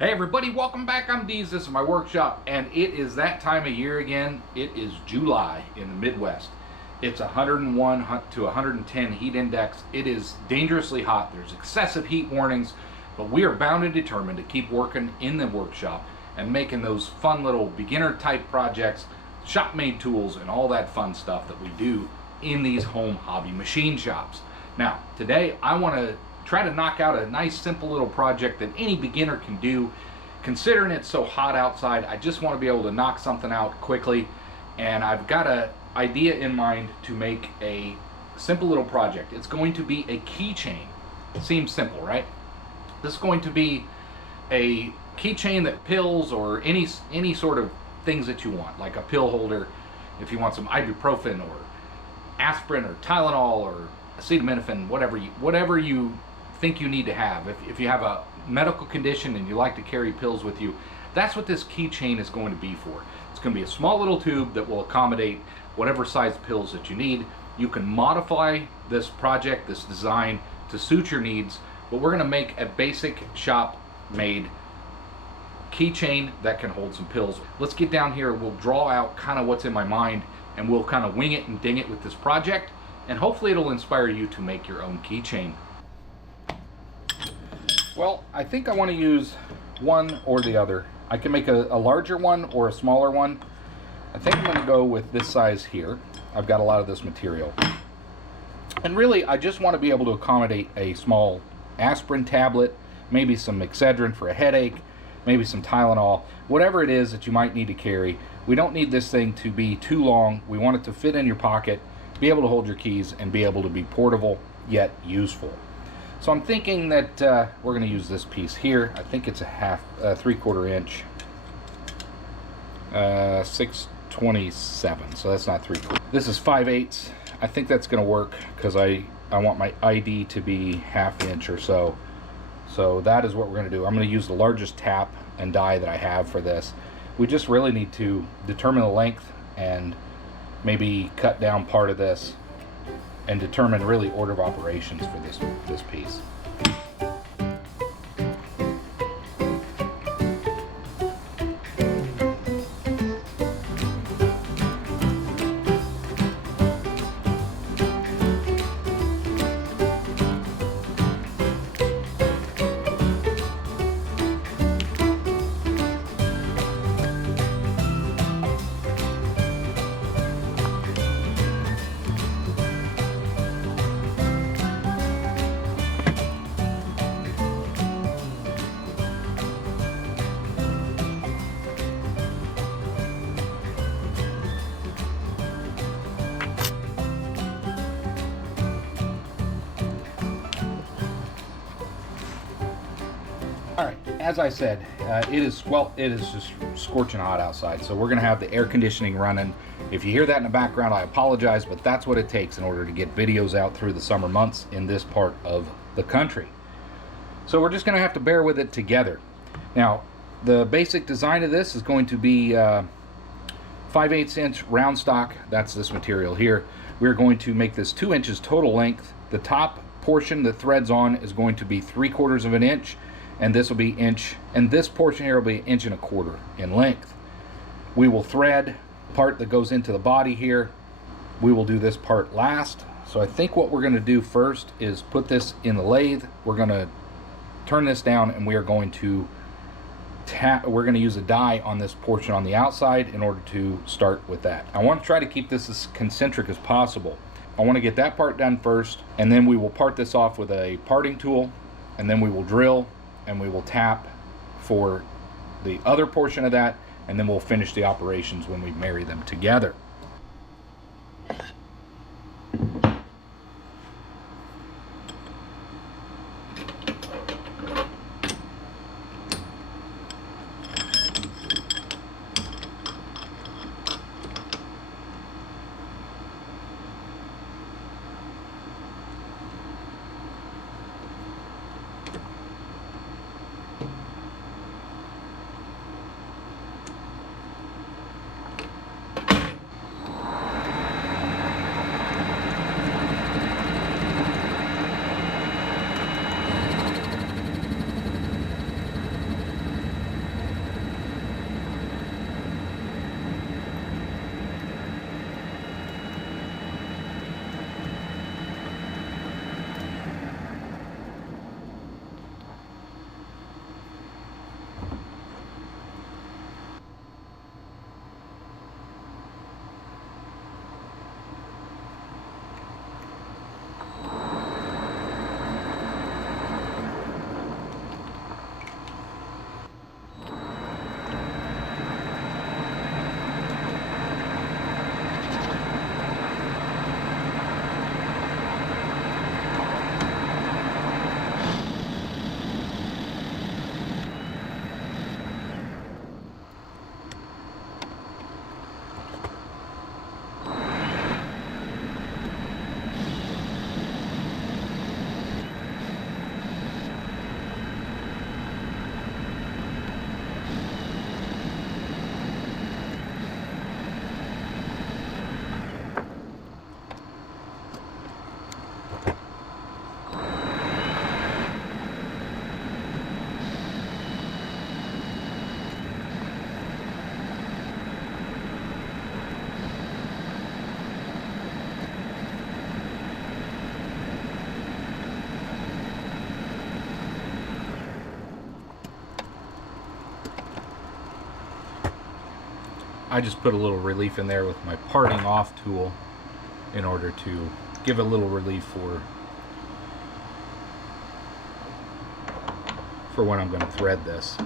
Hey everybody, welcome back. I'm Deez. This is my workshop, and it is that time of year again. It is July in the Midwest. It's 101 to 110 heat index. It is dangerously hot. There's excessive heat warnings, but we are bound and determined to keep working in the workshop and making those fun little beginner type projects, shop made tools, and all that fun stuff that we do in these home hobby machine shops. Now, today I want to try to knock out a nice simple little project that any beginner can do. Considering it's so hot outside, I just want to be able to knock something out quickly, and I've got an idea in mind to make a simple little project. It's going to be a keychain. Seems simple, right? This is going to be a keychain that pills or any sort of things that you want, like a pill holder if you want some ibuprofen or aspirin or Tylenol or acetaminophen, whatever you think you need to have. If you have a medical condition and you like to carry pills with you, that's what this keychain is going to be for. It's going to be a small little tube that will accommodate whatever size pills that you need. You can modify this project, this design, to suit your needs, but we're going to make a basic shop made keychain that can hold some pills. Let's get down here. We'll draw out kind of what's in my mind, and we'll kind of wing it and ding it with this project, and hopefully it'll inspire you to make your own keychain. Well, I think I want to use one or the other. I can make a larger one or a smaller one. I think I'm going to go with this size here. I've got a lot of this material. And really, I just want to be able to accommodate a small aspirin tablet, maybe some Excedrin for a headache, maybe some Tylenol, whatever it is that you might need to carry. We don't need this thing to be too long. We want it to fit in your pocket, be able to hold your keys, and be able to be portable yet useful. So I'm thinking that we're going to use this piece here. I think it's a 3/4 inch, 6/27. So that's not 3/4. This is 5/8. I think that's going to work because I want my ID to be 1/2 inch or so. So that is what we're going to do. I'm going to use the largest tap and die that I have for this. We just really need to determine the length and maybe cut down part of this and determine really order of operations for this piece. Alright, as I said, it is just scorching hot outside, so we're going to have the air conditioning running. If you hear that in the background, I apologize, but that's what it takes in order to get videos out through the summer months in this part of the country. So we're just going to have to bear with it together. Now, the basic design of this is going to be 5/8 inch round stock. That's this material here. We're going to make this 2 inches total length. The top portion that threads on is going to be 3/4 of an inch. And this will be inch, and this portion here will be 1.25 inches in length. We will thread part that goes into the body here. We will do this part last. So I think what we're going to do first is put this in the lathe. We're going to turn this down, and we are going to use a die on this portion on the outside in order to start with that. I want to try to keep this as concentric as possible. I want to get that part done first, and then we will part this off with a parting tool, and then we will drill and we will tap for the other portion of that, and then we'll finish the operations when we marry them together. I just put a little relief in there with my parting off tool in order to give a little relief for when I'm going to thread this.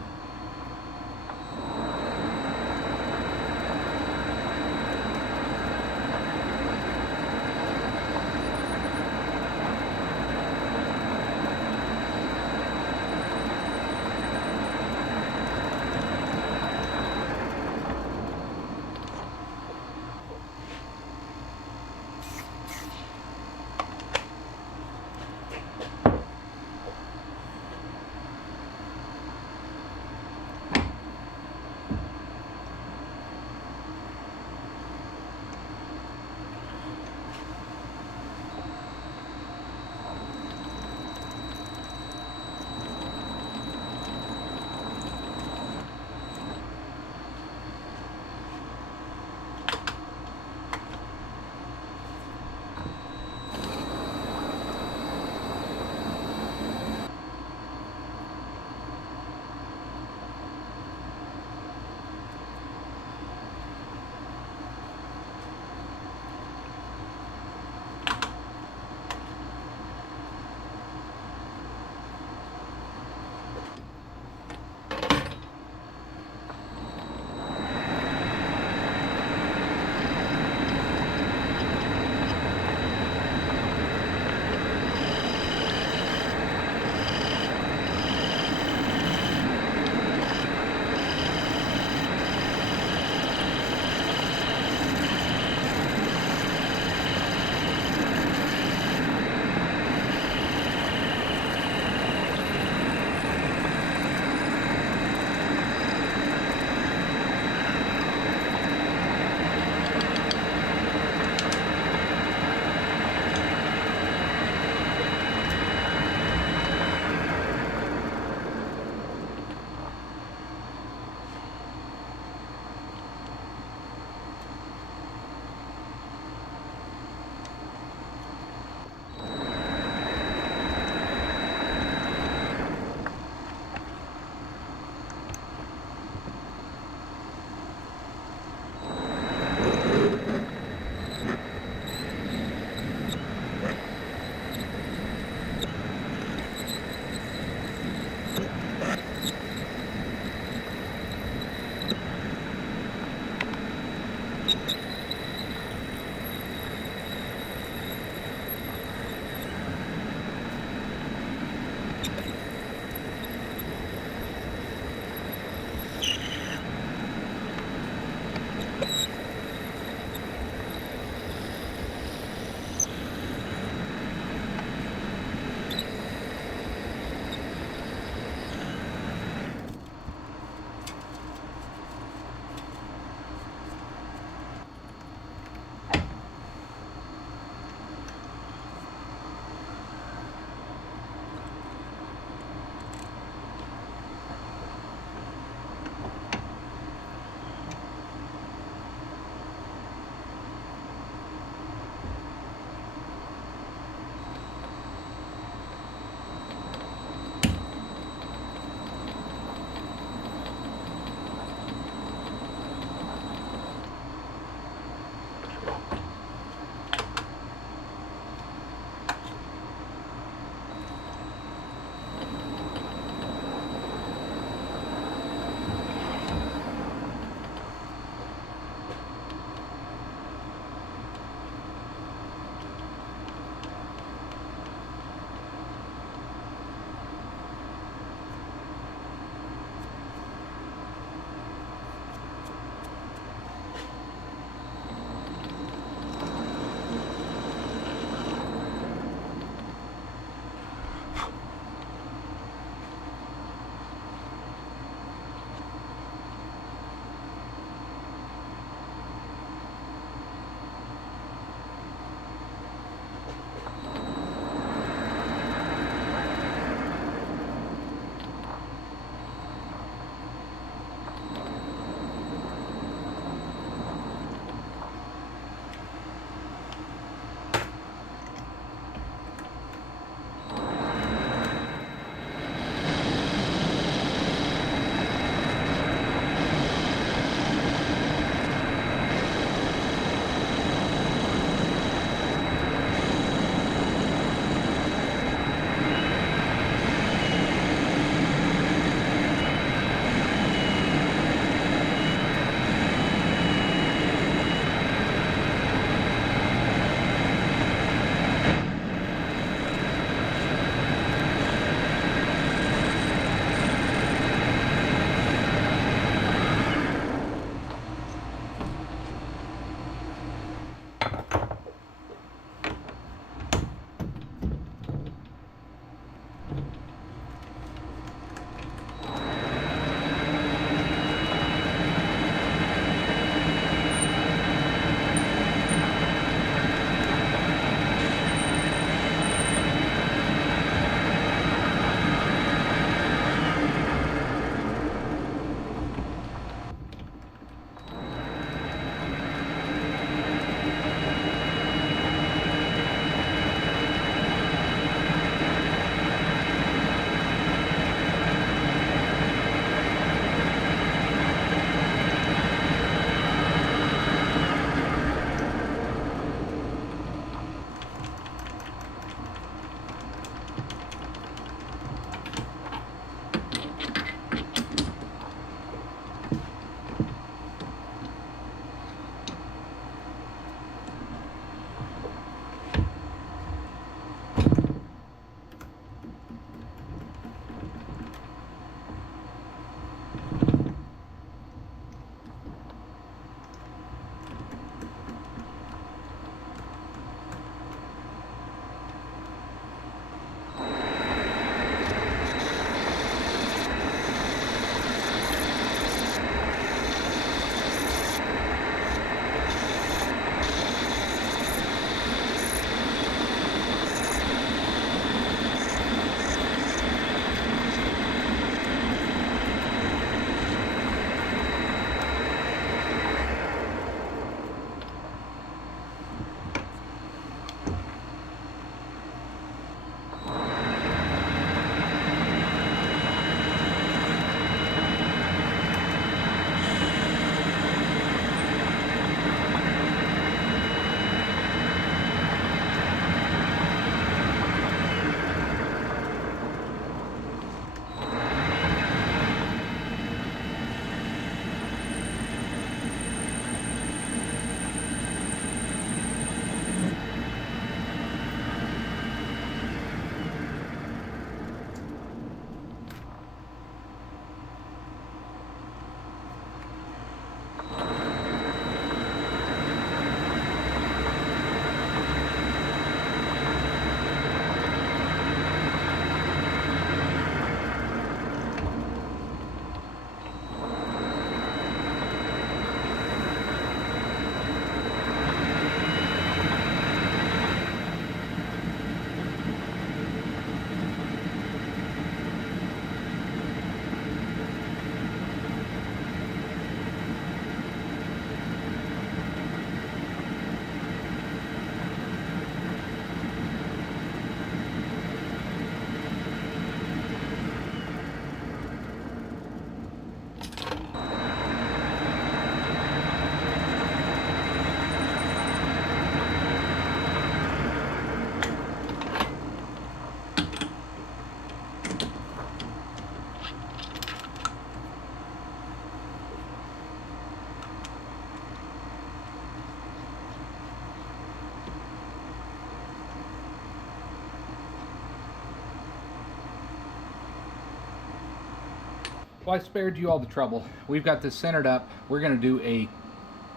Well, I spared you all the trouble. We've got this centered up. We're going to do a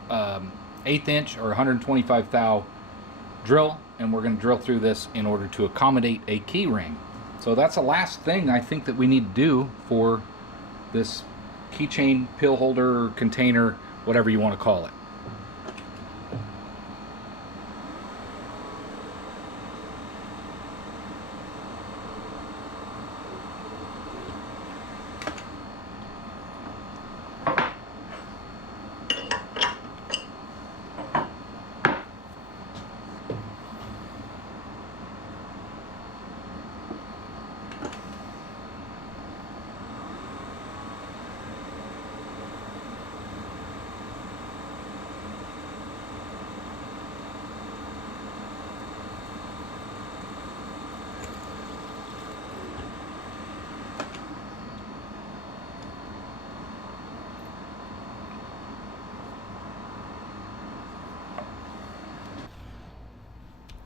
1/8 inch or 125 thou drill, and we're going to drill through this in order to accommodate a key ring. So that's the last thing I think that we need to do for this keychain pill holder, container, whatever you want to call it.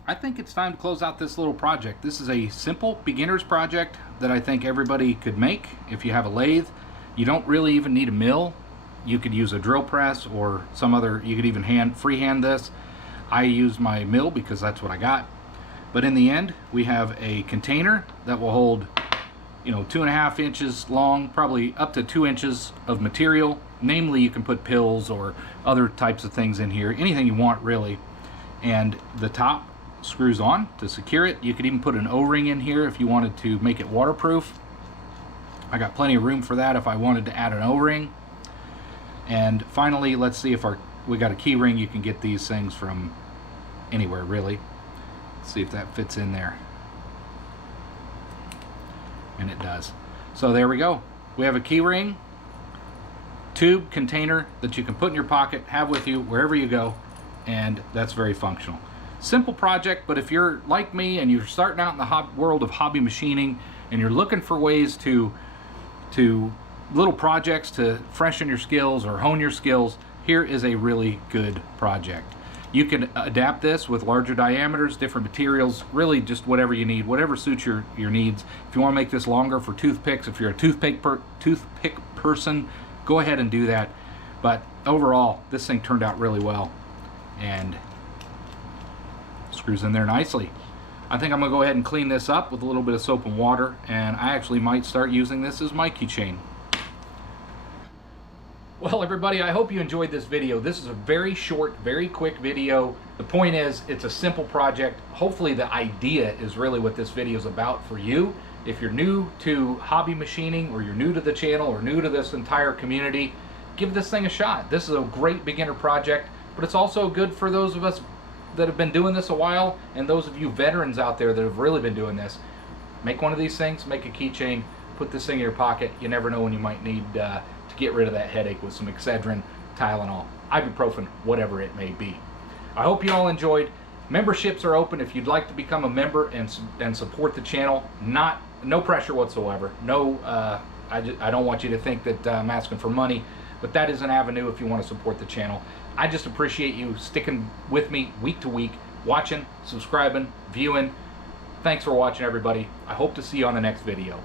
I think it's time to close out this little project. This is a simple beginner's project that I think everybody could make. If you have a lathe, you don't really even need a mill. You could use a drill press or some other, you could even freehand this. I used my mill because that's what I got. But in the end, we have a container that will hold, 2.5 inches long, probably up to 2 inches of material. Namely, you can put pills or other types of things in here, anything you want really. And the top screws on to secure it. You could even put an O-ring in here if you wanted to make it waterproof. I got plenty of room for that if I wanted to add an O-ring. And finally, let's see if we got a key ring. You can get these things from anywhere really. Let's see if that fits in there. And it does. So there we go. We have a key ring, tube, container that you can put in your pocket, have with you wherever you go, and that's very functional. Simple project, but if you're like me and you're starting out in the world of hobby machining and you're looking for ways to little projects to freshen your skills or hone your skills, here is a really good project. You can adapt this with larger diameters, different materials, really just whatever you need, whatever suits your needs. If you want to make this longer for toothpicks, if you're a toothpick person, go ahead and do that. But overall, this thing turned out really well and screws in there nicely. I think I'm gonna go ahead and clean this up with a little bit of soap and water, and I actually might start using this as my keychain. Well, everybody, I hope you enjoyed this video. This is a very short, very quick video. The point is, it's a simple project. Hopefully the idea is really what this video is about for you. If you're new to hobby machining, or you're new to the channel, or new to this entire community, give this thing a shot. This is a great beginner project, but it's also good for those of us that have been doing this a while, and those of you veterans out there that have really been doing this. Make one of these things, make a keychain, put this thing in your pocket. You never know when you might need to get rid of that headache with some Excedrin, Tylenol, ibuprofen, whatever it may be. I hope you all enjoyed. Memberships are open if you'd like to become a member and support the channel. No pressure whatsoever. No, I don't want you to think that I'm asking for money, but that is an avenue if you want to support the channel. I just appreciate you sticking with me week to week, watching, subscribing, viewing. Thanks for watching, everybody. I hope to see you on the next video.